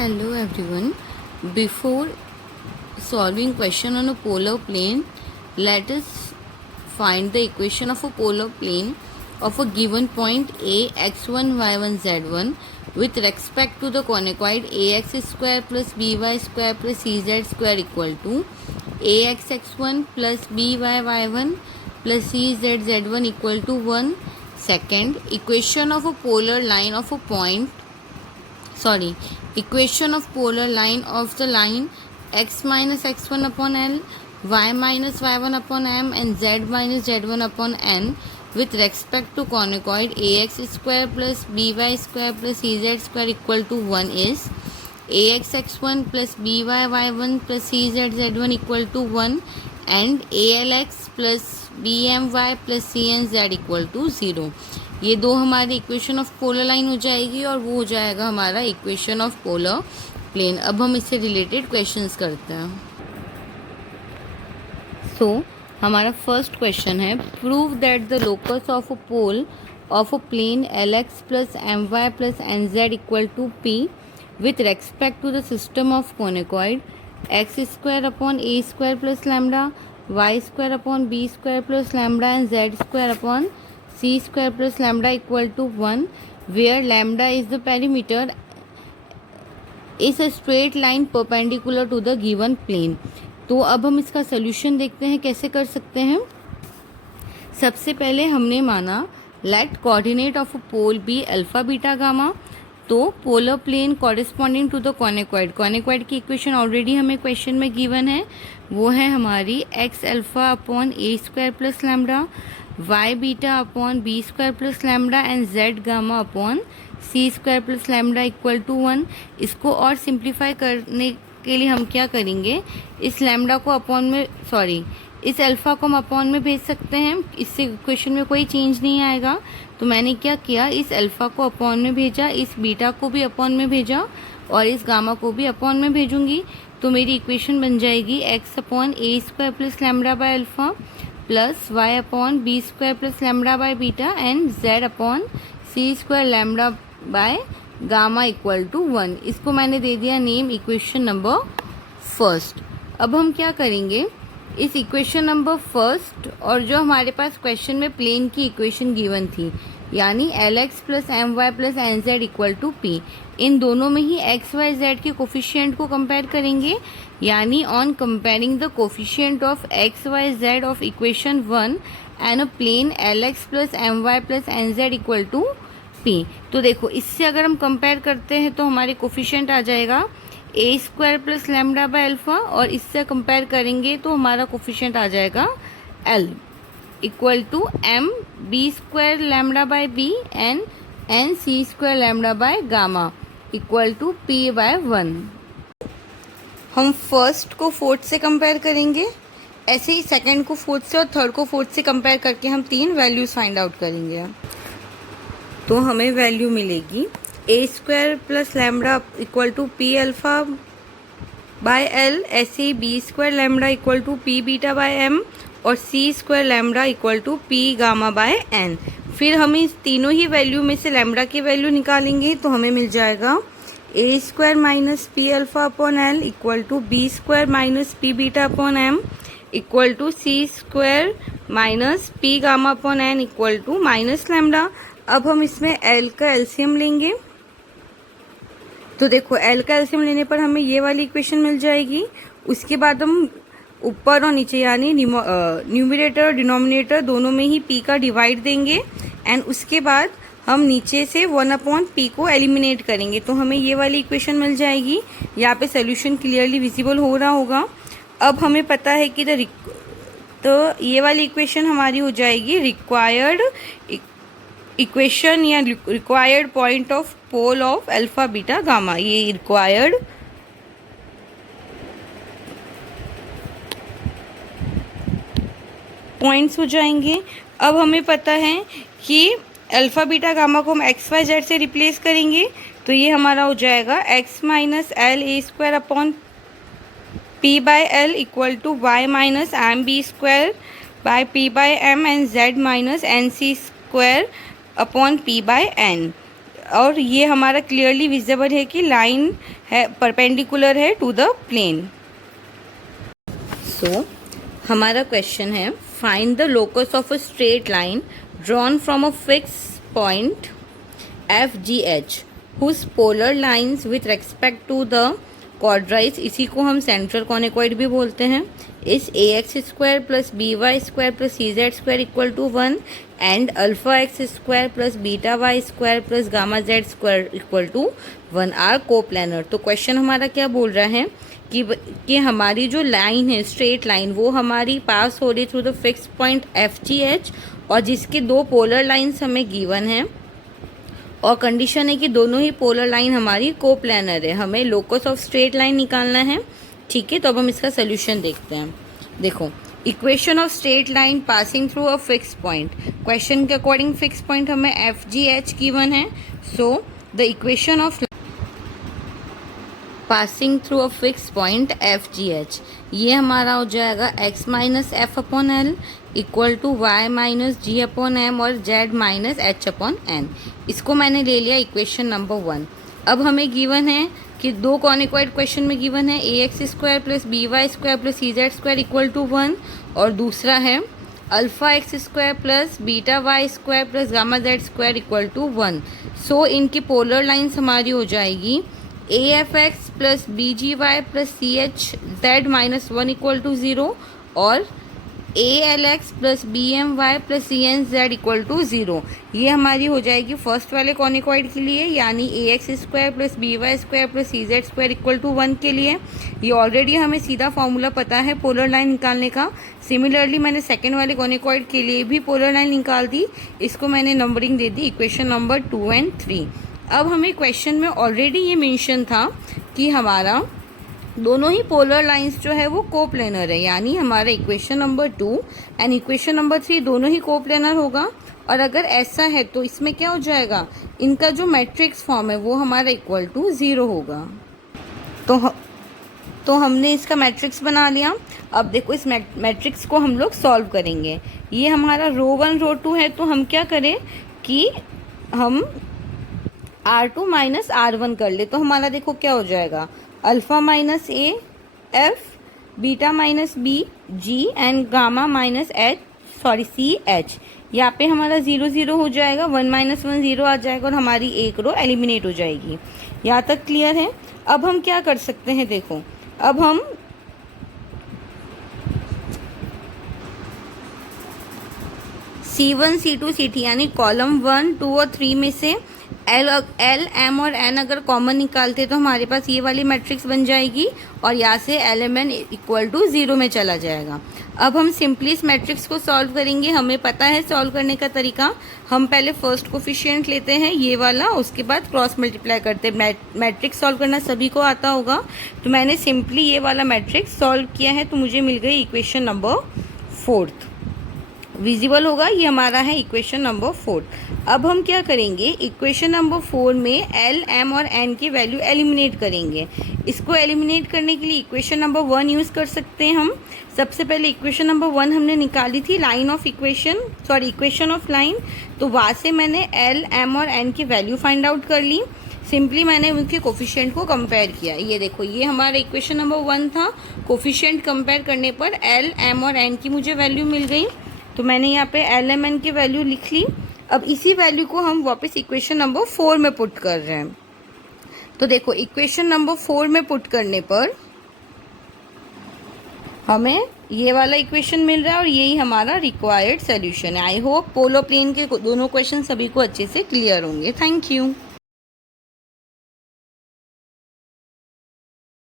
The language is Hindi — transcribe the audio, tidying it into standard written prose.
Hello everyone. Before solving question on a polar plane, let us find the equation of a polar plane of a given point A x1 y1 z1 with respect to the conicoid ax square plus by square plus cz square equal to ax x1 plus by y1 plus cz z1 equal to 1. Second, equation of a polar line of a point equation of polar line of the line x minus x1 upon L, y minus y1 upon M and z minus z1 upon N with respect to conicoid ax square plus by square plus cz square equal to 1 is ax x1 plus by y1 plus cz z1 equal to 1 and alx plus bmy plus cnz equal to 0. ये दो हमारी इक्वेशन ऑफ पोलर लाइन हो जाएगी और वो हो जाएगा हमारा इक्वेशन ऑफ पोलर प्लेन. अब हम इससे रिलेटेड क्वेश्चंस करते हैं. हमारा फर्स्ट क्वेश्चन है, prove that the locus of a pole of a plane L x plus M Y plus N Z equal to P with respect to the system of conicoid X square upon A square plus lambda, Y square upon B square plus lambda and Z square upon c square plus lambda equal to 1 where lambda is the perimeter is a straight line perpendicular to the given plane. तो अब हम इसका सोल्यूशन देखते हैं कैसे कर सकते हैं. सबसे पहले हमने माना let coordinate of a pole be alpha beta gamma. तो polar plane corresponding to the conicoid की इक्वेशन ऑलरेडी हमें क्वेश्चन में गिवन है. वो है हमारी X alpha upon A square plus lambda, Y beta upon B square plus lambda and Z gamma upon C square plus lambda equal to 1. इसको और सिंप्लीफाई करने के लिए हम क्या करेंगे, इस लैम्डा को इस अल्फ़ा को हम अपॉन में भेज सकते हैं. इससे इक्वेशन में कोई चेंज नहीं आएगा. तो मैंने क्या किया, इस अल्फ़ा को अपॉन में भेजा, इस बीटा को भी अपॉन में भेजा और इस गामा को भी अपॉन में भेजूंगी. तो मेरी इक्वेशन बन जाएगी X upon A square plus lambda by alpha plus Y upon B square plus lambda by beta and Z upon C square lambda by gamma equal to 1. इसको मैंने दे दिया नेम इक्वेशन नंबर फर्स्ट. अब हम क्या करेंगे, इस इक्वेशन नंबर फर्स्ट और जो हमारे पास क्वेश्चन में प्लेन की इक्वेशन गिवन थी यानी l x plus M Y plus N Z equal to p, इन दोनों में ही एक्स वाई जेड के कोफिशिएंट को कंपेयर करेंगे. यानी on comparing the coefficient of x Y z of equation 1 and a plane L x plus M Y plus N Z equal to p. तो देखो इससे अगर हम कंपेयर करते हैं तो हमारे कोफिशिएंट आ जाएगा a square plus lambda by alpha और इससे कंपेयर करेंगे तो हमारा कोफिशिएंट आ जाएगा l equal to m B square lambda by b and n C square lambda by gamma equal to p by 1. हम फर्स्ट को फोर्थ से कंपेयर करेंगे, ऐसे ही सेकंड को फोर्थ से और थर्ड को फोर्थ से कंपेयर करके हम 3 वैल्यूज़ फाइंड आउट करेंगे. तो हमें वैल्यू मिलेगी a square plus lambda equal to p alpha by l, ऐसे ही b square lambda equal to p beta by m और c square lambda equal to p gamma by n. फिर हम इस तीनों ही वैल्यू में से लैम्डा की वैल्यू निकालेंगे तो हमें मिल जाएगा a square minus p alpha upon L equal to b square minus p beta upon m equal to c square minus p gamma upon n equal to minus lambda. अब हम इसमें एल का एलसीएम लेंगे. तो देखो एल का एलसीएम लेने पर हमें ये वाली इक्वेशन मिल जाएगी. उसके बाद हम ऊपर और नीचे यानी न्यूमरेटर और डिनोमिनेटर दोनों में ही पी का डिवाइड देंगे एंड उसके बाद हम नीचे से 1 अपॉन पी को एलिमिनेट करेंगे. तो हमें ये वाली इक्वेशन मिल जाएगी. यहाँ पे सोल्यूशन क्लियरली विजिबल हो रहा होगा. अब हमें पता है कि तो ये वाली इक्वेशन हमारी हो जाएगी रिक्वायर्ड इक्वेशन या required point of pole of alpha beta gamma. ये रिक्वायर्ड पॉइंट्स हो जाएंगे. अब हमें पता है कि अल्फा बीटा गामा को हम एक्स वाई जेड से रिप्लेस करेंगे तो ये हमारा हो जाएगा X minus L A square upon P by L equal to Y minus M B square by P by M and Z minus N C square upon P by N. और ये हमारा क्लियरली विजिबल है कि लाइन है परपेंडिकुलर है टू द प्लेन। सो हमारा क्वेश्चन है find the locus of a straight line drawn from a fix point F G h whose polar lines with respect to the quadrics, इसी को हम सेंट्रल कॉनिकॉइड भी बोलते हैं, इस a x square plus b y square plus c z square equal to 1 and alpha x square plus beta y square plus gamma z square equal to 1 are coplanar. तो क्वेश्चन हमारा क्या बोल रहा है कि हमारी जो लाइन है स्ट्रेट लाइन वो हमारी पास हो रही through the fix point F G H, और जिसके दो पोलर लाइन्स हमें गिवन है और कंडीशन है कि दोनों ही पोलर लाइन हमारी कोप्लानर है। हमें लोकस ऑफ स्ट्रेट लाइन निकालना है, ठीक है। तो अब हम इसका सोल्यूशन देखते हैं। देखो, equation of straight line passing through a fix point, question के अकॉर्डिंग फिक्स पॉइंट हमें एफ जी एच गिवन है। So the equation of passing through a fix point F G H, ये हमारा हो जाएगा x minus F upon L equal to Y minus G upon M और z minus H upon N. इसको मैंने ले लिया इक्वेशन नंबर 1। अब हमें गिवन है कि दो कॉनिकॉइड क्वेश्चन में गिवन है a x square plus b y square plus c z square equal to 1, और दूसरा है alpha x square plus beta y square plus gamma z square equal to 1। So इनकी पोलर लाइन्स हमारी हो जाएगी a f x plus b g y plus c h z minus 1 equal to 0 और a l x plus b m Y plus c n Z equal to 0। ये हमारी हो जाएगी फर्स्ट वाले कॉनिकॉइड के लिए, यानी a x square plus b y square plus c z square equal to 1 के लिए। ये ऑलरेडी हमें सीधा फॉर्मूला पता है पोलर लाइन निकालने का। सिमिलरली मैंने सेकेंड वाले कॉनिकॉइड के लिए भी पोलर लाइन निकाल दी, इसको मैंने numbering they the equation number 2 and 3। अब हमें क्वेश्चन में ऑलरेडी ये मेंशन था कि हमारा दोनों ही पोलर लाइंस जो है वो कोप्लेनर है, यानी हमारा equation number 2 and equation number 3 दोनों ही कोप्लेनर होगा। और अगर ऐसा है तो इसमें क्या हो जाएगा, इनका जो मैट्रिक्स फॉर्म है वो हमारा इक्वल टू 0 होगा। तो हमने इसका मैट्रिक्स बना लिया। अब देखो, इस मैट्रिक्स को हम लोग सॉल्व करेंगे। ये हमारा रो 1 रो 2 है, तो हम क्या करें कि हम R2 माइनस R1 कर ले। तो हमारा देखो क्या हो जाएगा, alpha minus A F, beta minus B G and gamma minus C H. यहाँ पे हमारा 0 0 हो जाएगा, 1 माइनस 1 0 आ जाएगा और हमारी एक रो एलिमिनेट हो जाएगी। यहाँ तक क्लियर है। अब हम क्या कर सकते हैं, देखो अब हम C1 C2 C3 यानी कॉलम 1 2 और 3 में से एल एम और एन अगर कॉमन निकालते तो हमारे पास ये वाली मैट्रिक्स बन जाएगी और यहाँ से L M N equal to 0 में चला जाएगा। अब हम सिंपली इस मैट्रिक्स को सॉल्व करेंगे। हमें पता है सॉल्व करने का तरीका। हम पहले फर्स्ट कोफिशिएंट लेते हैं ये वाला, उसके बाद क्रॉस मल्टीप्लाई करते हैं। मैट्रिक्स सॉल्व करना सभी को आता होगा। तो मैंने सिंपली ये वाला मैट्रिक्स सॉल्व किया है, तो मुझे मिल गई इक्वेशन नंबर 4। विजिबल होगा, ये हमारा है इक्वेशन नंबर 4। अब हम क्या करेंगे, इक्वेशन नंबर 4 में एल एम और एन की वैल्यू एलिमिनेट करेंगे। इसको एलिमिनेट करने के लिए इक्वेशन नंबर 1 यूज़ कर सकते हैं हम। सबसे पहले इक्वेशन नंबर 1 हमने निकाली थी इक्वेशन ऑफ लाइन। तो वहाँ से मैंने एल एम और एन की वैल्यू फाइंड आउट कर ली। सिंपली मैंने उनके कोफिशिएंट को कंपेयर किया। ये देखो, ये हमारा इक्वेशन नंबर 1 था। कोफिशिएंट कंपेयर करने पर एल एम और एन की मुझे वैल्यू मिल गई। तो मैंने यहाँ पे एल एम एन की वैल्यू लिख ली। अब इसी वैल्यू को हम वापस इक्वेशन नंबर 4 में पुट कर रहे हैं। तो देखो, इक्वेशन नंबर 4 में पुट करने पर हमें ये वाला इक्वेशन मिल रहा है और यही हमारा रिक्वायर्ड सोल्यूशन है। आई होप पोलर प्लेन के दोनों क्वेश्चन सभी को अच्छे से क्लियर होंगे। Thank you.